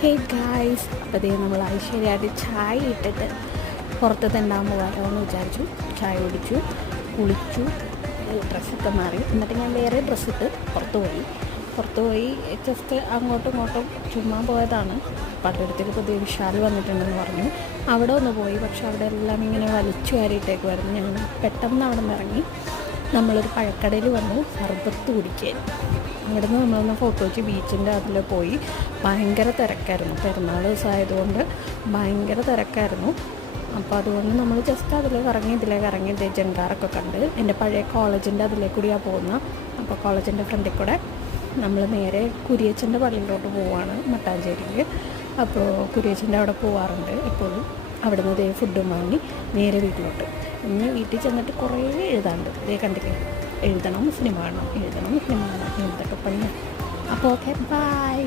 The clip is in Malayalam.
ഹേ ഗായ്സ്, അപ്പോൾ ഇതേ നമ്മൾ ഐശ്വര്യമായിട്ട് ചായ ഇട്ടിട്ട് പുറത്ത് തെണ്ടാൻ പോകാമല്ലോ എന്ന് വിചാരിച്ചു. ചായ കുടിച്ചു, കുളിച്ചു, ഡ്രസ്സൊക്കെ മാറി. എന്നിട്ട് ഞാൻ വേറെ ഡ്രസ്സിട്ട് പുറത്ത് പോയി ജസ്റ്റ് അങ്ങോട്ടും ഇങ്ങോട്ടും ചുമ്മാ പോയതാണ്. പലയിടത്തിൽ പുതിയ വിശാൽ വന്നിട്ടുണ്ടെന്ന് പറഞ്ഞു. അവിടെ ഒന്ന് പോയി, പക്ഷെ അവിടെ എല്ലാം ഇങ്ങനെ വലിച്ചു വാരിയിട്ടേക്കുമായിരുന്നു. ഞാൻ പെട്ടെന്ന് അവിടെ നിന്ന് ഇറങ്ങി നമ്മളൊരു പഴക്കടയിൽ വന്നു സർബത്ത് കുടിക്കാൻ. അവിടെ നിന്ന് നമ്മളൊന്ന് ഫോട്ടോ വെച്ച് ബീച്ചിൻ്റെ അതിൽ പോയി. ഭയങ്കര തിരക്കായിരുന്നു, പെരുന്നാൾ ദിവസമായതുകൊണ്ട് ഭയങ്കര തിരക്കായിരുന്നു. അപ്പോൾ അതുകൊണ്ട് നമ്മൾ ജസ്റ്റ് അതിലേക്ക് ഇറങ്ങി ജങ്കാറൊക്കെ കണ്ട് എൻ്റെ പഴയ കോളേജിൻ്റെ അതിലേക്ക് കൂടിയാണ് പോകുന്നത്. അപ്പോൾ കോളേജിൻ്റെ ഫ്രണ്ടിൽ കൂടെ നമ്മൾ നേരെ കുരിയച്ചൻ്റെ പള്ളിയിലോട്ട് പോവുകയാണ്, മട്ടാഞ്ചേരിയിൽ. അപ്പോൾ കുരിയച്ചൻ്റെ അവിടെ പോവാറുണ്ട് എപ്പോഴും. അവിടെ നിന്ന് ഇതേ ഫുഡും വാങ്ങി നേരെ വീട്ടിലോട്ട്. ഇനി വീട്ടിൽ ചെന്നിട്ട് കുറേ എഴുതാണ്ട്, ഇതേ കണ്ടില്ലേ, സിനിമ കാണണം, എന്തൊക്കെ പണിയാണ്. അപ്പോൾ ഓക്കെ, ബൈ.